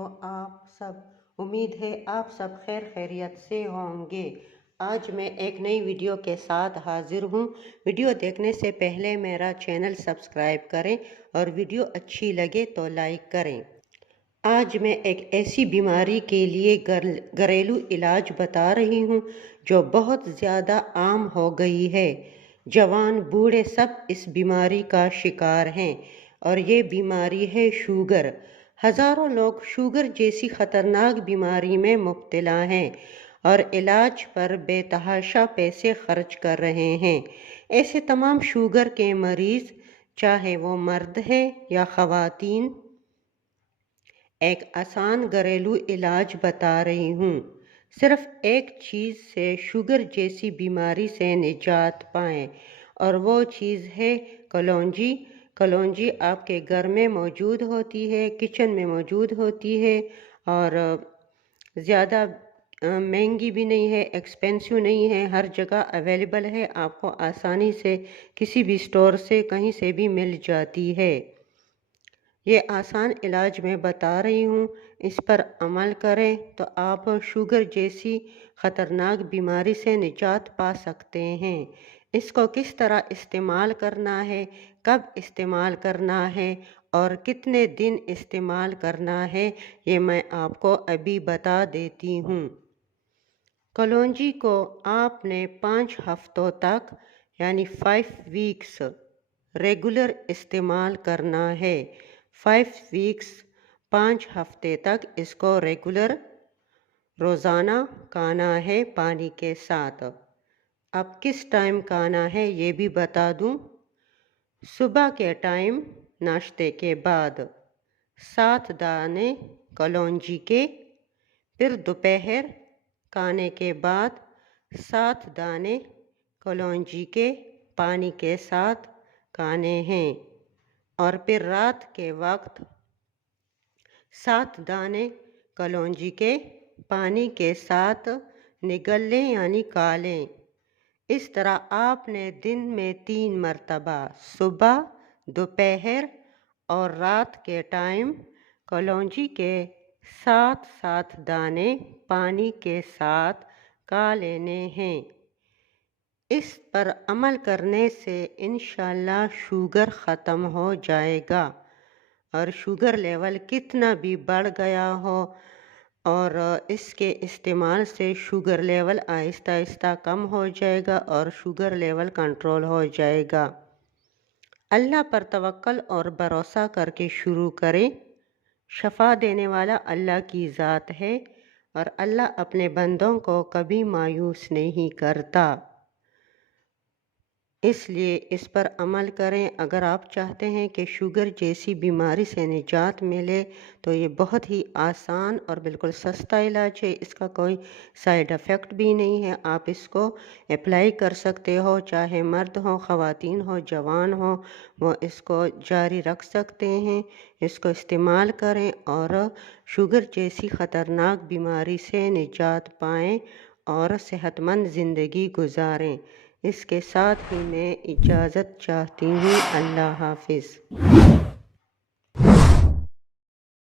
हो आप सब। उम्मीद है आप सब खैरियत से होंगे। आज मैं एक नई वीडियो के साथ हाजिर हूँ। वीडियो देखने से पहले मेरा चैनल सब्सक्राइब करें और वीडियो अच्छी लगे तो लाइक करें। आज मैं एक ऐसी बीमारी के लिए घरेलू इलाज बता रही हूँ जो बहुत ज़्यादा आम हो गई है। जवान बूढ़े सब इस बीमारी का शिकार हैं और ये बीमारी है शुगर। हज़ारों लोग शुगर जैसी ख़तरनाक बीमारी में मुब्तला हैं और इलाज पर बेतहाशा पैसे खर्च कर रहे हैं। ऐसे तमाम शुगर के मरीज़, चाहे वो मर्द है या ख़वातीन, एक आसान घरेलू इलाज बता रही हूँ। सिर्फ एक चीज़ से शुगर जैसी बीमारी से निजात पाएँ और वो चीज़ है कलौंजी। कलौंजी आपके घर में मौजूद होती है, किचन में मौजूद होती है और ज़्यादा महंगी भी नहीं है, एक्सपेंसिव नहीं है, हर जगह अवेलेबल है। आपको आसानी से किसी भी स्टोर से कहीं से भी मिल जाती है। ये आसान इलाज मैं बता रही हूँ, इस पर अमल करें तो आप शुगर जैसी ख़तरनाक बीमारी से निजात पा सकते हैं। इसको किस तरह इस्तेमाल करना है, कब इस्तेमाल करना है और कितने दिन इस्तेमाल करना है, ये मैं आपको अभी बता देती हूँ। कलौंजी को आपने 5 हफ्तों तक यानी 5 वीक्स रेगुलर इस्तेमाल करना है। 5 वीक्स 5 हफ्ते तक इसको रेगुलर रोज़ाना खाना है पानी के साथ। अब किस टाइम खाना है ये भी बता दूं। सुबह के टाइम नाश्ते के बाद 7 दाने कलौंजी के, फिर दोपहर खाने के बाद 7 दाने कलौंजी के पानी के साथ खाने हैं और फिर रात के वक्त 7 दाने कलौंजी के पानी के साथ निगल लें यानी खा लें। इस तरह आपने दिन में 3 मरतबा सुबह, दोपहर और रात के टाइम कलौंजी के 7 दाने पानी के साथ खा लेने हैं। इस पर अमल करने से इंशाल्लाह शुगर ख़त्म हो जाएगा और शुगर लेवल कितना भी बढ़ गया हो और इसके इस्तेमाल से शुगर लेवल आहिस्ता आहिस्ता कम हो जाएगा और शुगर लेवल कंट्रोल हो जाएगा। अल्लाह पर तवक्कल और भरोसा करके शुरू करें। शफा देने वाला अल्लाह की ज़ात है और अल्लाह अपने बंदों को कभी मायूस नहीं करता, इसलिए इस पर अमल करें। अगर आप चाहते हैं कि शुगर जैसी बीमारी से निजात मिले तो ये बहुत ही आसान और बिल्कुल सस्ता इलाज है। इसका कोई साइड इफ़ेक्ट भी नहीं है। आप इसको अप्लाई कर सकते हो, चाहे मर्द हो, ख़वातीन हो, जवान हो, वो इसको जारी रख सकते हैं। इसको इस्तेमाल करें और शुगर जैसी ख़तरनाक बीमारी से निजात पाएँ और सेहतमंद ज़िंदगी गुजारें। इसके साथ ही मैं इजाज़त चाहती हूँ। अल्लाह हाफ़िज़।